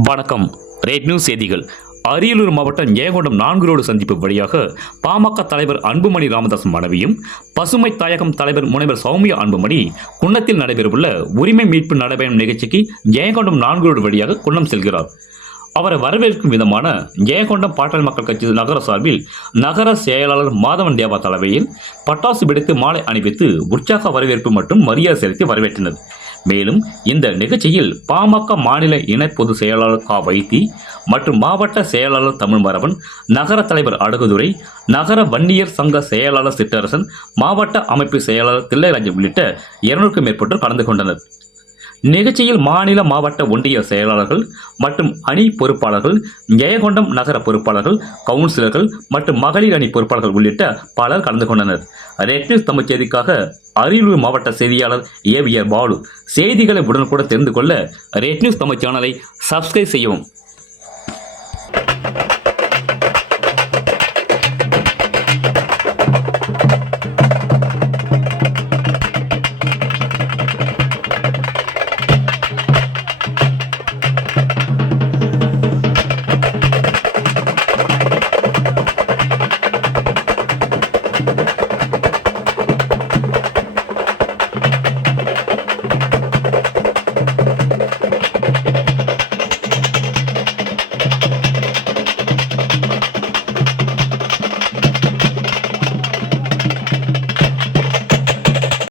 வணக்கம். Rate news செய்திகள். அரியலூர் மாவட்டம் ஜெயங்கொண்டம் நான்கு ரோடு சந்திப்பு வழியாக பாமக தலைவர் அன்புமணி ராமதாஸ் மனைவியும் பசுமை தாயகம் தலைவர் முனைவர் சௌமியா அன்புமணி குன்னத்தில் நடைபெறவுள்ள உரிமை மீட்பு நடைபெறும் நிகழ்ச்சிக்கு ஜெயங்கொண்டம் நான்கு ரோடு வழியாக குன்னம் செல்கிறார். அவரை வரவேற்கும் விதமான ஜெயங்கொண்டம் பாட்டாளி மக்கள் கட்சி நகர சார்பில் நகர செயலாளர் மாதவன் தேவா தலைமையில் பட்டாசு வெடித்து மாலை அணிவித்து உற்சாக வரவேற்பு மற்றும் மரியாதை செலுத்தி வரவேற்றனர். மேலும் இந்த நிகழ்ச்சியில் பாமக மாநில இணை பொதுச் செயலாளர் கா. வைத்தி மற்றும் மாவட்ட செயலாளர் தமிழ்மரவன் நகர தலைவர் அழகுதுரை நகர வன்னியர் சங்க செயலாளர் சிற்றரசன் மாவட்ட அமைப்பு செயலாளர் தில்லைராஜன் உள்ளிட்ட இருநூறுக்கும் மேற்பட்டோர் கலந்து கொண்டனர். நிகழ்ச்சியில் மாநில மாவட்ட ஒன்றிய செயலாளர்கள் மற்றும் அணி பொறுப்பாளர்கள் ஜெயகொண்டம் நகர பொறுப்பாளர்கள் கவுன்சிலர்கள் மற்றும் மகளிர் அணி பொறுப்பாளர்கள் உள்ளிட்ட பலர் கலந்து கொண்டனர். ரெட் நியூஸ் தமிழ் செய்திக்காக அரியலூர் மாவட்ட செய்தியாளர் ஏவிஆர் பாலு. செய்திகளை உடனுக்குடன் தெரிந்து கொள்ள ரெட் நியூஸ் தமிழ் சேனலை சப்ஸ்கிரைப் செய்யவும்.